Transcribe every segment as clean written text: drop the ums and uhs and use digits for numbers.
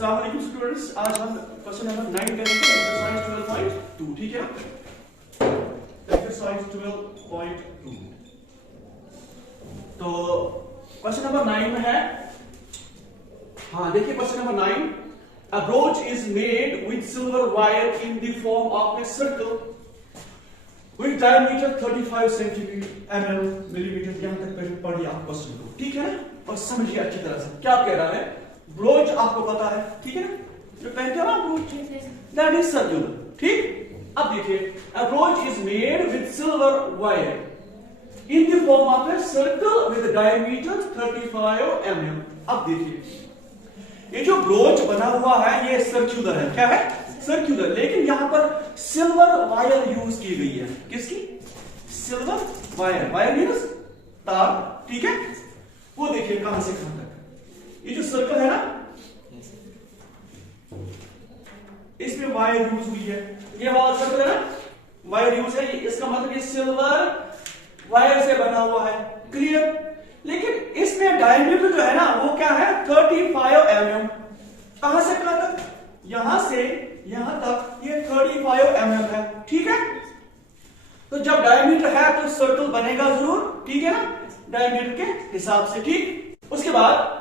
अस्सलाम वालेकुम स्टूडेंट्स, आज हम क्वेश्चन नंबर 9 करेंगे, एक्सरसाइज 12.2। ठीक है, एक्सरसाइज 12.2। तो क्वेश्चन नंबर 9 में है, हाँ देखिए question number 9, a brooch is made with silver wire in the form of a circle with diameter 35 cm millimeter। यहाँ तक पहले पढ़िए आप क्वेश्चन को, ठीक है ना, और समझिए अच्छी तरह से क्या कह रहा है। ब्रोच आपको पता है, ठीक है ना, जो पहनते हो ना ब्रोच, दैट इज सर्कुलर। ठीक, अब देखिए, a brooch is made with silver wire in the form of a circle with diameter 35 mm। अब देखिए, ये जो ब्रोच बना हुआ है ये सर्कुलर है, क्या है, सर्कुलर, लेकिन यहां पर सिल्वर वायर यूज की गई है। किसकी? Silver wire. वायर मींस तार, ठीक है। वो देखिए कहां से कहां तक, ये जो सर्कल है ना, इसमें वायर यूज हुई है, ये वाला सर्कल है ना, वायर यूज है, इसका मतलब ये सिल्वर वायर से बना हुआ है, क्लियर। लेकिन इसमें डायमीटर जो है ना वो क्या है, 35 mm। कहां से कहां तक? यहां से यहां तक ये 35 mm है, ठीक है। तो जब डायमीटर है तो सर्कल बनेगा जरूर, ठीक है ना, डायमीटर के हिसाब से, ठीक। उसके बाद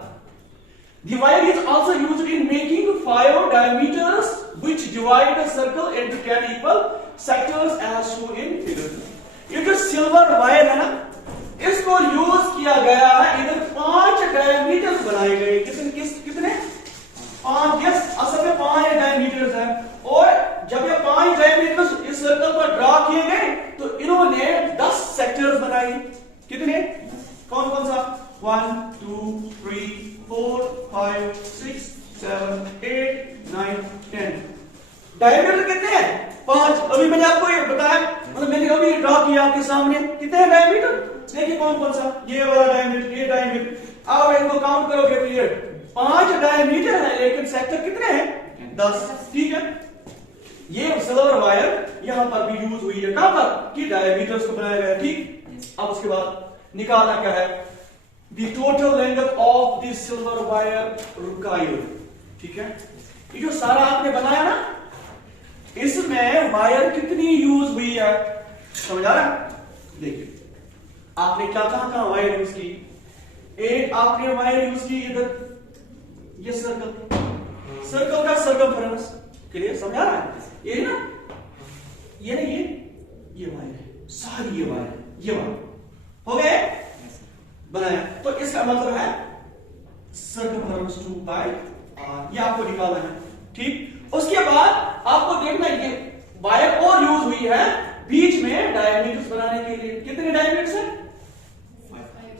the wire is also used in making 5 diameters which divide the circle into 10 equal sectors as shown in figure। ये जो सिल्वर वायर है ना, इसको यूज किया गया है, इधर 5 डायमीटर्स बनाए गए। कितने? 5। यस, असल में 5 डायमीटर्स है, और जब ये 5 डायमीटर्स इस सर्कल पर ड्रा किए गए तो इन्होंने 10 सेक्टर्स बनाए। कितने? कौन कौन सा? 1 2 3 4 5 6 7 8 9 10। डायमीटर कितने हैं? 5। अभी मैंने आपको ये बताया, मतलब मैंने अभी ड्रा किया आपके सामने, कितने हैं डायमीटर? देखिए कौन कौन सा, ये वाला डायमीटर, ये डायमीटर। आप इनको काउंट करोगे तो ये 5 डायमीटर है, लेकिन सेक्टर कितने हैं? 10, ठीक है। ये सिल्वर वायर यहां पर भी यूज हुई है, कहां पर? कि डायमीटर्स को बनाया गया, ठीक। अब उसके बाद निकालना क्या है, the total length of the silver wire required, ठीक है। ये जो सारा आपने बनाया ना, इसमें वायर कितनी यूज हुई है, समझ आ रहा है? देखिए आपने क्या कहां वायर यूज की। एक आपने वायर यूज की इधर, ये सर्कल का सर्कमफेरेंस, क्लियर, समझ आ रहा है? ये ना, ये ना, ये वायर है, सारी ये वायर, ये वायर हो गए बनाया। तो इसका मतलब है सर्कमफेरेंस 2 बाय r, ये आपको निकालना है, ठीक। उसके बाद आपको देखना ये वायर और यूज हुई है बीच में डायमीटर्स बनाने के लिए। कितने डायमीटर्स हैं?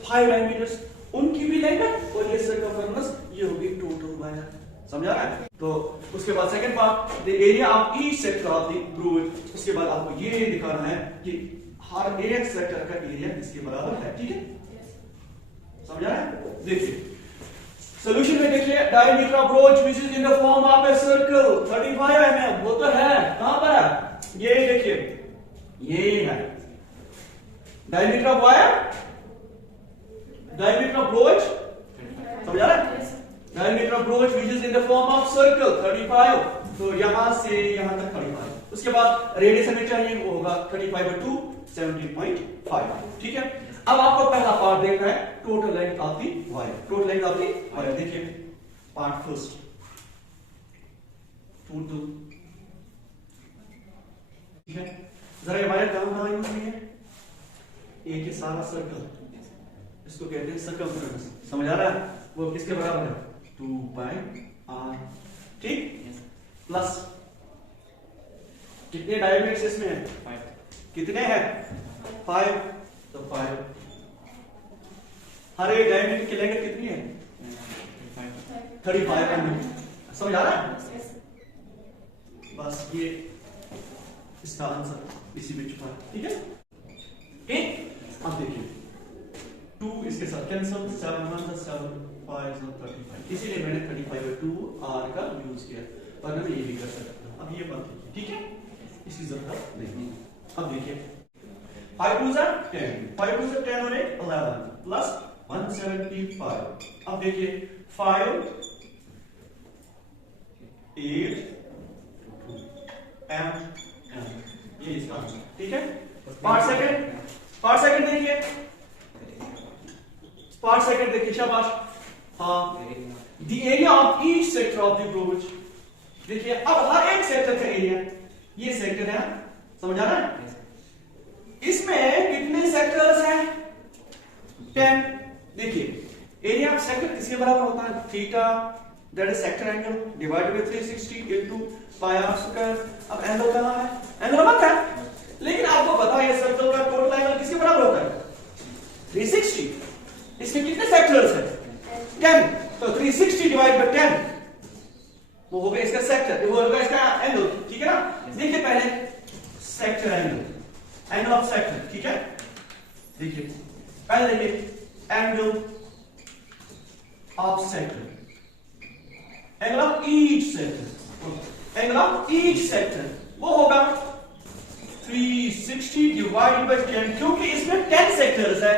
5 डायमीटर्स, उनकी भी लेंथ और ये सर्कमफेरेंस, ये होगी टोटल वायर। समझा रहा है? तो उसके बाद second part, the area of each sector of the broach. उसके बाद आपको ये दिखाना है कि हर एक सेक्टर का एरिया इसके बराबर है, ठीक है। समझा है? देखिए सॉल्यूशन में देखिए, diameter of broach which is in the form of a circle 35 mm, वो तो है, कहां पर है? ये देखिए, ये है diameter of wire, diameter of broach, समझा रहा है? Diameter of broach which is in the form of circle 35, तो यहां से यहां तक 35। उसके बाद रेडियस हमें चाहिए, वो होगा 35/2 17.5, ठीक है। अब आपको पहला पार्ट देखना है, total length of the wire. Total length of the wire, देखिए पार्ट फर्स्ट, टोटल, ठीक है। जरा ये वायर कहां यूज हुई है? एक ही सारा सर्कल, इसको कहते हैं सर्कमफेरेंस, समझ आ रहा है? वो किसके बराबर है? 2 बाय r, ठीक। प्लस कितने डायमीटर्स इसमें है? 5। कितने हैं? 5, तो 5। हर एक डायमीटर की लेंथ कितनी है? 35 mm। समझ आ रहा है? बस ये इसका आंसर इसी में छुपा है, ठीक है, ठीक। अब देखिए 2 इसके साथ कैंसिल, 7 1 7 5 35, इसीलिए मैंने 35/2 r का यूज किया, वरना मैं ये भी कर सकता हूं। अब ये बात ठीक है, इसकी जरूरत नहीं। अब देखिए 5 2 10, 5 2 10 और 8 11 प्लस 175। अब देखिए 5 8 m, ये इसका आंसर, ठीक है। पार्ट सेकंड देखिए, पार्ट सेकंड देखिए, शाबाश। हाँ, the area of each sector of the broach. देखिए अब हर एक सेक्टर का एरिया, ये सेक्टर है, समझ आ रहा है? इसमें कितने सेक्टर्स हैं? 10। देखिए एरिया ऑफ सेक्टर किसके बराबर होता है? Theta, that is sector angle, divided by 360 into pi are square. अब एंगल कहां है? एंगल मत है, लेकिन आपको पता है सर्कल का टोटल एंगल किसके बराबर होता है? 360। इसके कितने सेक्टर्स हैं? 10। तो 360 डिवाइड बाय 10 वो हो गया इसका सेक्टर, वो होगा इसका एंगल, ठीक है ना। देखिए पहले sector angle, angle of sector, ठीक है। देखिए पहले देखिए angle of sector, angle of each sector, angle of each sector वो होगा 360 डिवाइडेड बाय 10, क्योंकि इसमें 10 सेक्टर्स है।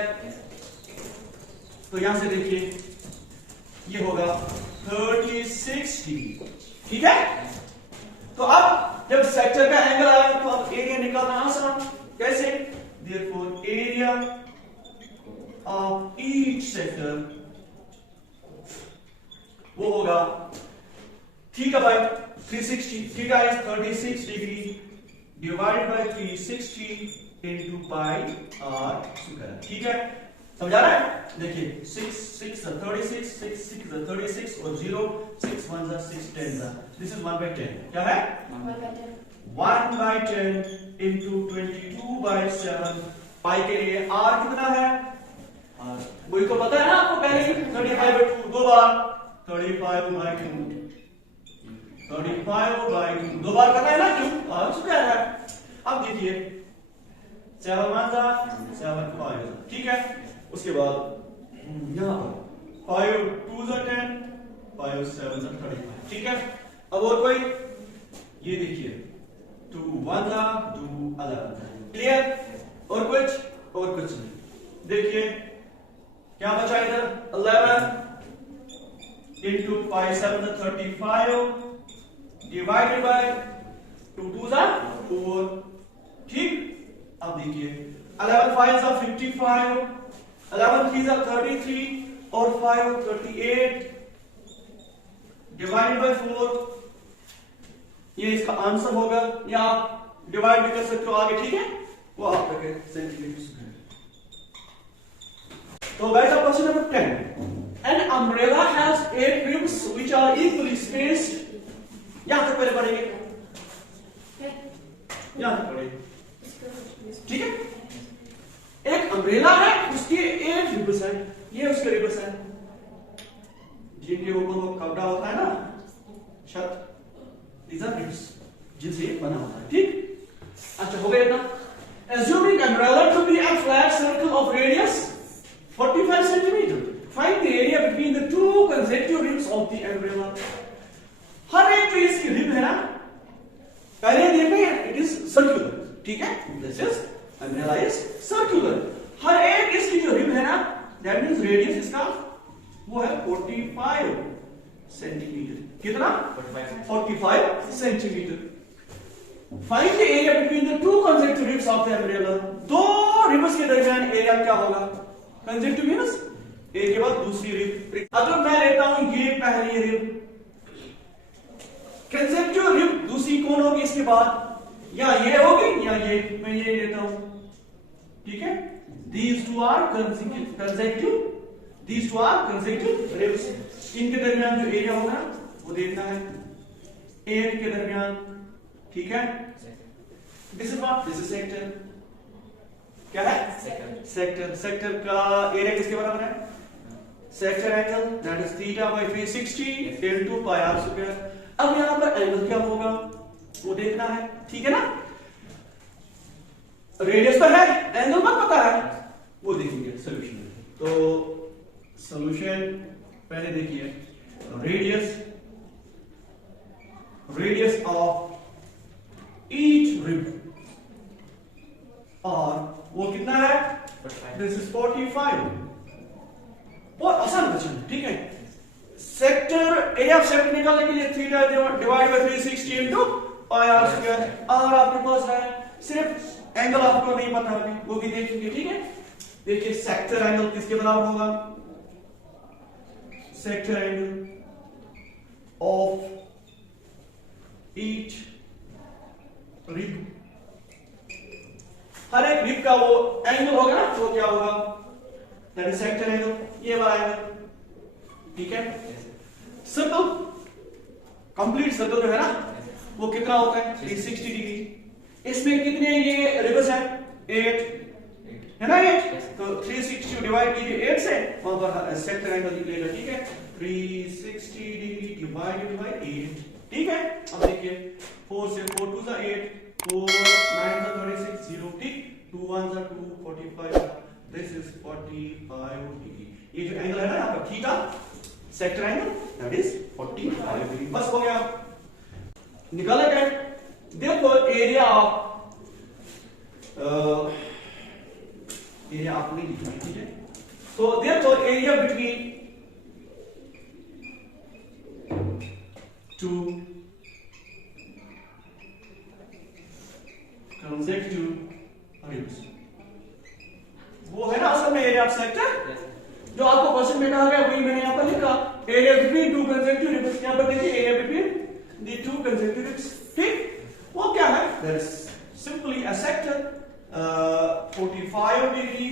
तो यहां से देखिए ये होगा 3060, ठीक है। तो अब जब सेक्टर का एंगल आया तो अब एरिया निकालना आसान, कैसे? Therefore area of each sector वो होगा theta by 360, theta is 36 degree divided by 360 into pi are square, ठीक है। समझा रहा है? देखिए 6 6 36, 6 6 36 और 0 6 1 6 10, दिस इज 1/10, क्या है? 1/10 इनटू 22/7 पाई के लिए आर कितना है? वही तो पता है ना आपको पहले ही, 35/2 दो बार, 35/2 दो बार पता है ना, क्यों? आर स्क्वायर है। अब देखिए 7 1 7 5, ठीक है। उसके बाद यहां पर 5 2 10, 5 7 35, ठीक है। अब और कोई, ये देखिए 2 1 2 11, क्लियर? और कुछ नहीं। देखिए क्या बचा इधर? 11 into 5 7 35 डिवाइडेड बाय 2 2 4, ठीक। अब देखिए 11 5 55, 11 3 33 और 5 38 डिवाइडेड बाय 4, ये इसका आंसर होगा। या आप डिवाइड भी कर सकते हो आगे, ठीक है। वो आप रखे सेंटीमीटर। तो गाइस अब question number 10, an umbrella has 8 ribs which are equally spaced, यहां तक पहले पढ़ेंगे, यहां तक पढ़ेंगे, ठीक है। एक अम्ब्रेला है, उसके 8 रिब्स हैं, ये उसके रिब्स हैं जिनके ऊपर वो कपड़ा होता है ना, छत, these are ribs जिनसे बना होता है, ठीक। अच्छा हो गया इतना। Assuming umbrella to be a flat circle of radius 45 centimeter, find the area between the two consecutive ribs of the umbrella। हर एक जो इसकी रिब है ना, पहले देखो इट इज सर्कुलर, ठीक है। This is umbrella is circular। हर एक इसकी जो रिब है ना, दैट मींस रेडियस इसका वो है 45 सेंटीमीटर। कितना? 45 centimetre. Find the area between the to consecutive ribs of the umbrella। दो रिब्स के दरमियान एरिया क्या होगा? कंसेक्टिव मींस एक के बाद दूसरी रिब। अगर मैं लेता हूं ये पहली रिब, कंसेक्टिव रिब दूसरी कौन होगी इसके बाद? या ये होगी या ये, मैं ये लेता हूं, ठीक है। These two are consecutive ribs। इनके दरमियान जो एरिया होगा वो देखना है, 8 के दरमियान, ठीक है। दिस इज सेक्टर, क्या है? सेक्टर का एरिया किसके बराबर है? Sector angle, that is theta by 360 into pi are square. अब यहां पर एंगल क्या होगा वो देखना है, ठीक है ना। रेडियस तो है, एंगल मत पता है, वो देखेंगे सॉल्यूशन में। तो सॉल्यूशन पहले देखिए, रेडियस ऑफ ईच रिब, और वो कितना है? This is 45। बहुत आसान क्वेश्चन, ठीक है। सेक्टर एरिया ऑफ सेक्टर निकालने के लिए theta divide by 360 into pi are square. अगर आपके पास है, सिर्फ एंगल आपको नहीं पता अभी, वो भी देखेंगे, ठीक है। देखिए सेक्टर एंगल किसके बराबर होगा, sector angle of each rib, हर एक रिब का वो एंगल होगा ना, वो क्या होगा, दैट इज सेक्टर एंगल, ये वाला एंगल, ठीक है। सर्कल, कंप्लीट सर्कल जो है ना, वो कितना होता है 360 डिग्री। इसमें कितने ये रिबस है, 8 है ना, 8, तो 360 डिवाइड कीजिए 8 से, वहां पर सेक्टर एंगल निकलेगा, ठीक है। 360 डिग्री डिवाइडेड बाय 8, ठीक है। अब देखिए 4 से 4 2 सा 8, 4 9 सा 36 0, ठीक, 2 1 सा 2 45, दिस इज 45 डिग्री। ये जो एंगल है ना यहाँ पर theta, sector angle, that is 45 degree. बस हो गया, निकाला गया। देखो एरिया आपने लिखा है, ठीक है। तो देखो area between two consecutive ribs, वो है ना असल में एरिया ऑफ सेक्टर, जो आपको क्वेश्चन में कहा गया वही मैंने यहां पर लिखा, area between two consecutive ribs। यहां पर देखिए area between the two consecutive ribs, ठीक, वो क्या है, that is simply a sector 45 degree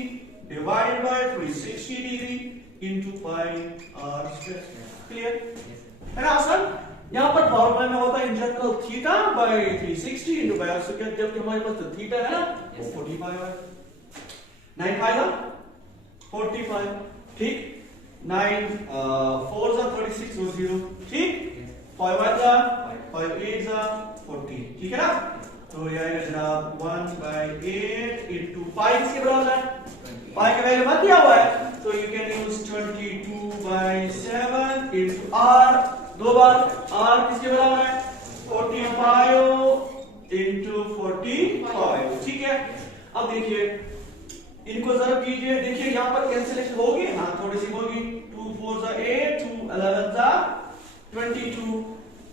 divided by 360 degree into pi are square. Clear है ना आसान। यहां पर फॉर्मूला में होता है in general theta by 360 into pi are square, जबकि हमारे पास तो थीटा है ना, वो 45 है, 9 5 45, ठीक, 9 4 जा 36 वो 0, ठीक, 5 1 जा 5 8 जा 40, ठीक है ना। तो ये आएगा जनाब 1/8 इनटू पाई किसके बराबर है, पाई का वैल्यू मत दिया हुआ है, तो you can use 22/7 into R, दो बार आर किसके बराबर है 45 इनटू 45, ठीक है। अब देखिए इनको जरा कीजिए, देखिए यहां पर कैंसिलेशन होगी, हाँ थोड़ी सी होगी, 2 4 जा 8, 2 11 जा 22,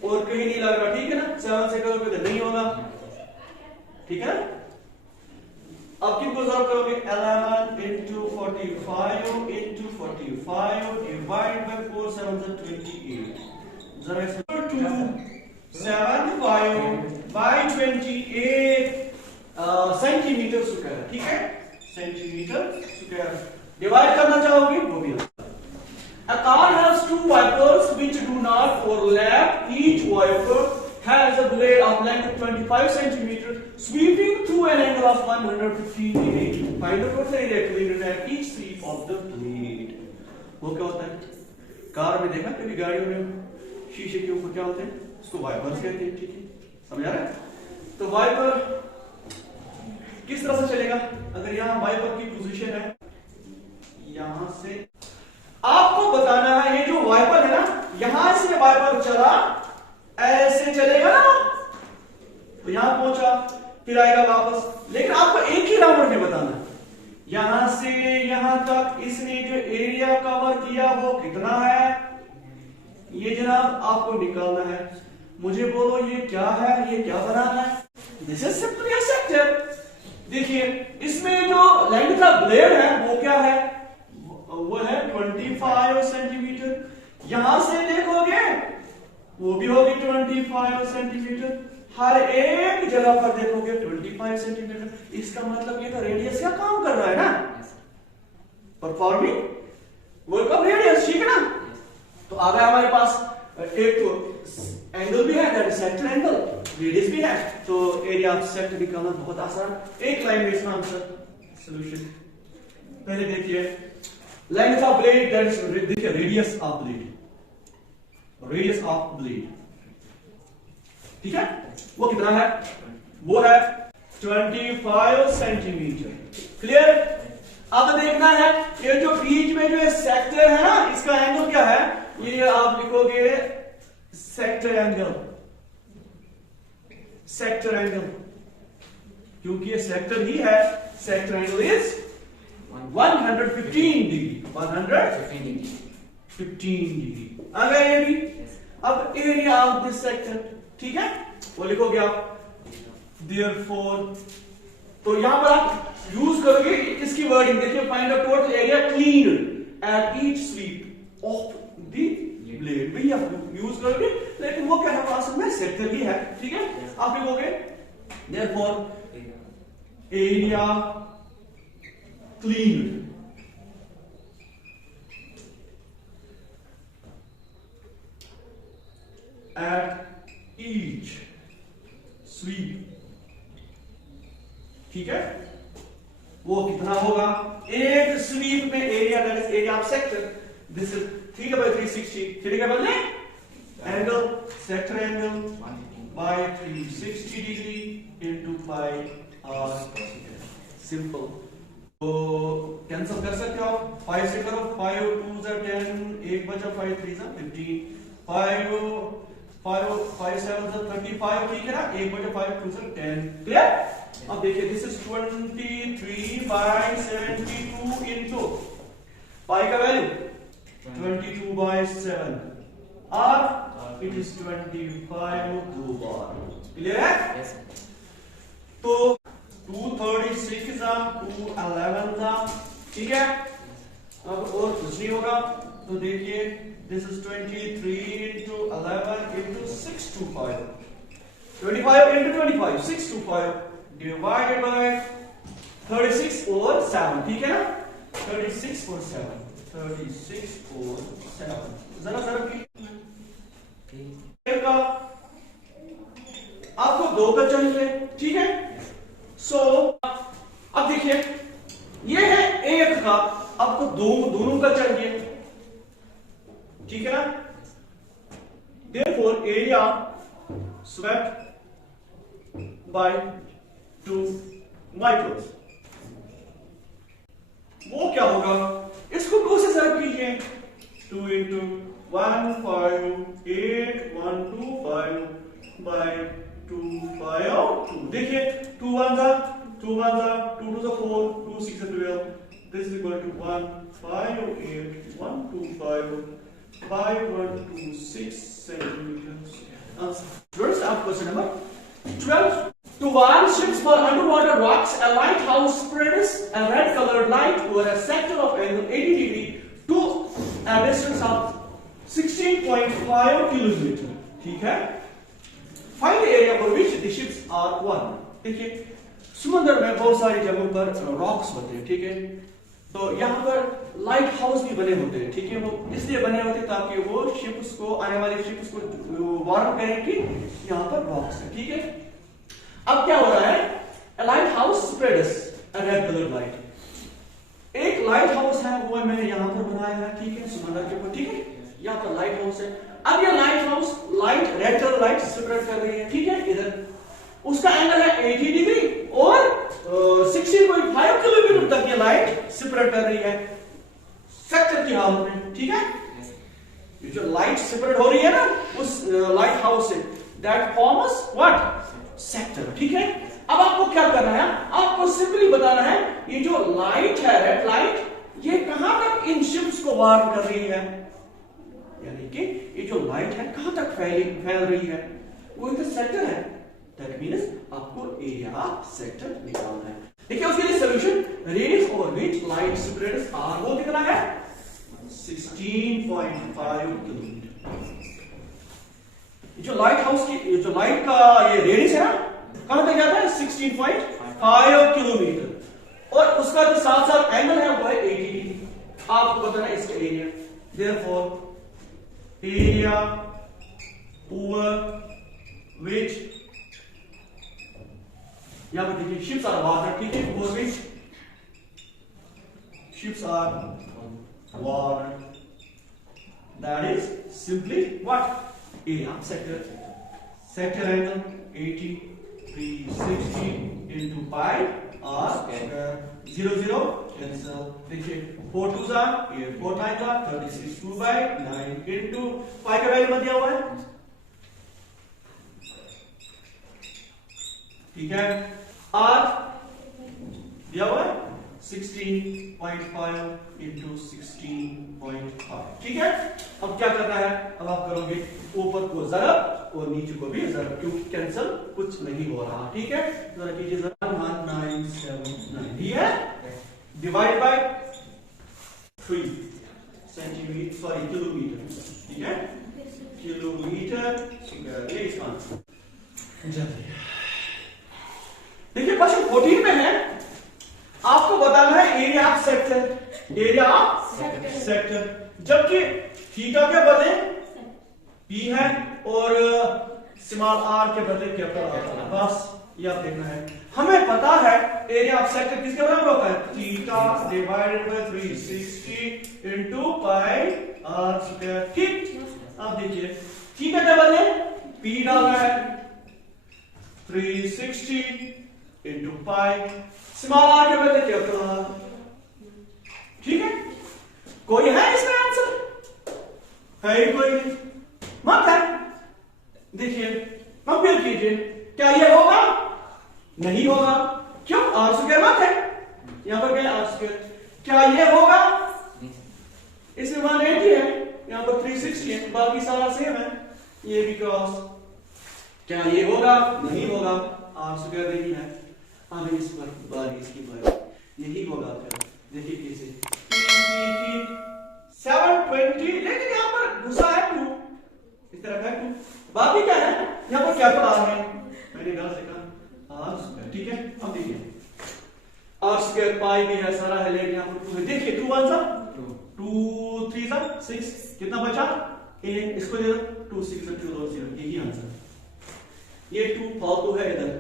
और कहीं नहीं लग रहा, ठीक है ना, 7 से करोगे तो नहीं होगा, ठीक है। अब किनको सॉल्व करोगे, 11 into 45 into 45 डिवाइड बाय 4 7 से 28, जरा इसको 275 बाय 28 सेंटीमीटर स्क्वायर, ठीक है, सेंटीमीटर स्क्वायर। डिवाइड करना चाहोगे वो भी। A car has two wipers which do not overlap. Each wiper has a blade of length 25 cm sweeping through an angle of 115 degree. Find the total area cleared at each sweep of the blade. वो क्या होता है, car में देखा कभी गाड़ियों में शीशे के ऊपर क्या होते हैं, उसको वाइपर्स कहते हैं, ठीक है, समझ आ रहा है। तो वाइपर किस तरह से चलेगा, अगर यहाँ वाइपर की पोजीशन है यहां से, आपको बताना है ये जो वाइपर है ना, यहां से वाइपर चला ऐसे चलेगा ना, तो यहां पहुंचा फिर आएगा वापस, लेकिन आपको एक ही राउंड में बताना है, यहां से यहां तक इसने जो एरिया कवर किया वो कितना है, ये जनाब आपको निकालना है। मुझे बोलो ये क्या है, ये क्या बना है, this is simply a sector. देखिए इसमें जो लेंथ का ब्लेड है वो क्या है, वो है 25 सेंटीमीटर, यहां से देखोगे वो भी होगी 25 सेंटीमीटर, हर एक जगह पर देखोगे 25 सेंटीमीटर। इसका मतलब ये तो रेडियस का काम कर रहा है ना, परफॉर्मिंग वर्क ऑफ रेडियस, ठीक है ना। तो आ गया हमारे पास एक तो एंगल भी है, that is sector angle, radius भी है, तो एरिया ऑफ सेक्टर निकालना बहुत आसान, एक लाइन में इसका आंसर सॉल्यूशन। पहले देखिए length of blade, that is देखिए radius of blade, radius of blade, ठीक है, वो कितना है, वो है 25 सेंटीमीटर। क्लियर। अब देखना है ये जो बीच में जो सेक्टर है ना, इसका एंगल क्या है, ये आप लिखोगे सेक्टर एंगल, सेक्टर एंगल, क्योंकि ये सेक्टर ही है, sector angle is 115 degree, 115 degree, 15 degree. आ गया ये भी। अब एरिया ऑफ दिस सेक्टर, ठीक है, वो लिखोगे आप देयरफॉर। तो यहां पर आप यूज करोगे इसकी वर्डिंग, देखिए find the total area clean at each sweep of the blade, वही आप यूज करोगे, लेकिन वो क्या है असल में सेक्टर ही है, ठीक है। आप लिखोगे therefore area clean at each sweep, ठीक है, वो कितना होगा एक स्वीप में area, that is area of sector, this is 3/360, ठीक है, बदले angle sector angle by 360 degree into pi r, simple. तो कैंसिल कर सकते हो आप, 5 से करो, 5 2 जा 10, 1 बचा, 5 3 जा 15, 5 7 जा 35, ठीक है ना, 1 बचा 5 2 जा 10, क्लियर। अब देखिए दिस इज 23/72 इनटू पाई का वैल्यू 22/7 और इट इज 25 2 बार, क्लियर है। तो 236 जा 211 जा, ठीक है। अब और कुछ नहीं होगा, तो देखिए this is 23 into 11 into 625, 25 into 25 625 divided by 36 over 7, ठीक है ना, 36 over 7, 36 over 7, जरा का आपको 2 का चाहिए, ठीक है। सो अब देखिए ये है 1 का, आपको दोनों का चाहिए, ठीक है ना। Therefore area swept by 2 microns, वो क्या होगा, इसको 2 से सर्व कीजिए, 2 into 158,125 by 252, देखिए 2 1 जा 2 1 जा 2 2 जा 4, 2 6 जा 12, this is equal to 158,125 by 126 centimeters. Students, आप question number 12, to warn ships for underwater rocks, a lighthouse spreads a red colored light over a sector of angle 80 degree to a distance of 16.5 kilometer, ठीक है। Find the area for which the ships are one, देखिए समुद्र में बहुत सारी जगहों पर rocks होते हैं, ठीक है। तो यहाँ पर लाइट हाउस भी बने होते हैं, ठीक है, वो इसलिए बने होते हैं ताकि वो शिप्स को, आने वाले शिप्स को वार्न करें कि यहाँ पर रॉक्स है, ठीक है। अब क्या हो रहा है, लाइट हाउस स्प्रेड्स अ रेड कलर लाइट, एक लाइट हाउस है वो मैंने यहाँ पर बनाया है, ठीक है, समुद्र के ऊपर, ठीक है, यहाँ पर लाइट हाउस है। अब ये light house light red colour light spread कर रही है, ठीक है, इधर उसका एंगल है 80 डिग्री और 16.5 किलोमीटर तक ये लाइट स्प्रेड कर रही है सेक्टर की हालत में, ठीक है। ये जो लाइट स्प्रेड हो रही है ना उस लाइट हाउस से, दैट फॉर्म्स व्हाट सेक्टर, ठीक है। अब आपको क्या करना है, आपको सिंपली बताना है ये जो लाइट है रेड लाइट, ये कहां तक इन शिप्स को वार्न कर रही है, यानी कि ये जो लाइट है कहां तक फैल रही है, वो इधर सेक्टर है, दैट मींस आपको एरिया सेक्टर निकालना है। देखिए उसके लिए solution, rays over which light spreads r, वो कितना है 16.5 किलोमीटर। जो लाइट हाउस की जो लाइट का ये रेडियस है ना कहां तक जाता है 16.5 किलोमीटर, और उसका जो साथ साथ एंगल है वो है 80 डिग्री। आपको बताना है इसका area, therefore area over which, यहां पर देखिए शिप्स आर वाटर, ठीक है, over which ships are warned, that is simply what area sector, sector angle 80 360 into pi r square, 0 0 cancel, देखिए 4 2 जा, ये 4 9 जा 36 2/9 into pi का वैल्यू मत दिया हुआ है, ठीक है, r दिया हुआ है 16.5 इंटू 16.5। ठीक है, अब क्या करना है, अब आप करोगे ऊपर को ज़रब और नीचे को भी ज़रब, क्योंकि कैंसिल कुछ नहीं हो रहा। ठीक है, जरा कीजिए ज़रा 1979, ये है divide by 3 centimetre, sorry kilometre. ठीक है, किलोमीटर ये इसका आंसर। देखिए क्वेश्चन 14 में है, आपको बताना है area of sector, area of sector, जबकि थीटा के बदले पी है और स्मॉल आर के बदले कैपिटल आर, बस ये आप देखना है। हमें पता है एरिया ऑफ सेक्टर किसके बराबर होता है, theta divided by 360 into pi are square. ठीक, आप देखिए थीटा के बदले पी डालना है 360 इनटू पाई, स्मॉल आर के बदले कैपिटल आर। ठीक है, कोई है इसमें आंसर, है ही कोई मत है। देखिए कंपेयर कीजिए, क्या ये होगा, नहीं होगा, क्यों, आर स्क्वायर मत है, यहां पर क्या है आर स्क्वायर, क्या ये होगा, इसमें 180 है, यहां पर 360 है, बाकी सारा सेम है, ये भी क्रॉस, क्या ये होगा, नहीं होगा, आर स्क्वायर नहीं है। हमें इस पर बारी इसकी बारी यही होगा। फिर देखिए कैसे 720, लेकिन यहां पर घुसा है 2, इस तरफ है 2, बाकी क्या है, यहां पर क्या पड़ा है, मैंने गलत से कहा आर स्क्वायर। ठीक है, अब देखिए आर स्क्वायर पाई भी है, सारा है, लेकिन यहां पर 2 है। देखिए 2 1 सा 2 3 सा 6, कितना बचा, ए, इसको दे दो 2 6 2 0, यही आंसर। ये 2 फालतू है इधर,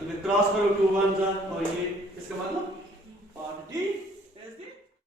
अगर क्रॉस करो 2 1 सा, और ये इसका मतलब पार्ट डी।